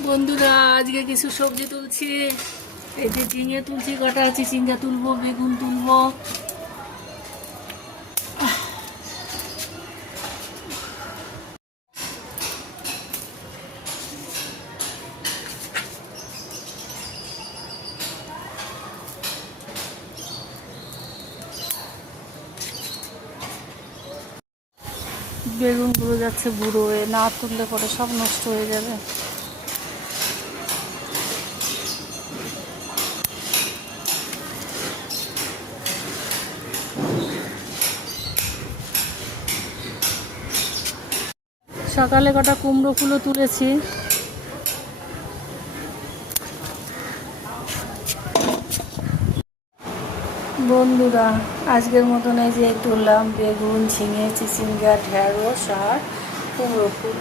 বন্ধুরা, আজকে কিছু সবজি তুলছি। এই যে ঝিঙে তুলছি, কটা আছে, চিংড়া তুলবো, বেগুন তুলবো। বেগুনগুলো যাচ্ছে বুড়ো হয়ে, না তুললে পরে সব নষ্ট হয়ে যাবে। সকালে কটা কুমড়ো ফুলও তুলেছি। বন্ধুরা, আজকের মতন এই যে তুললাম বেগুন, ঝিঙে, চিচিঙ্গা, ঢেঁড়স আর কুমড়ো ফুল।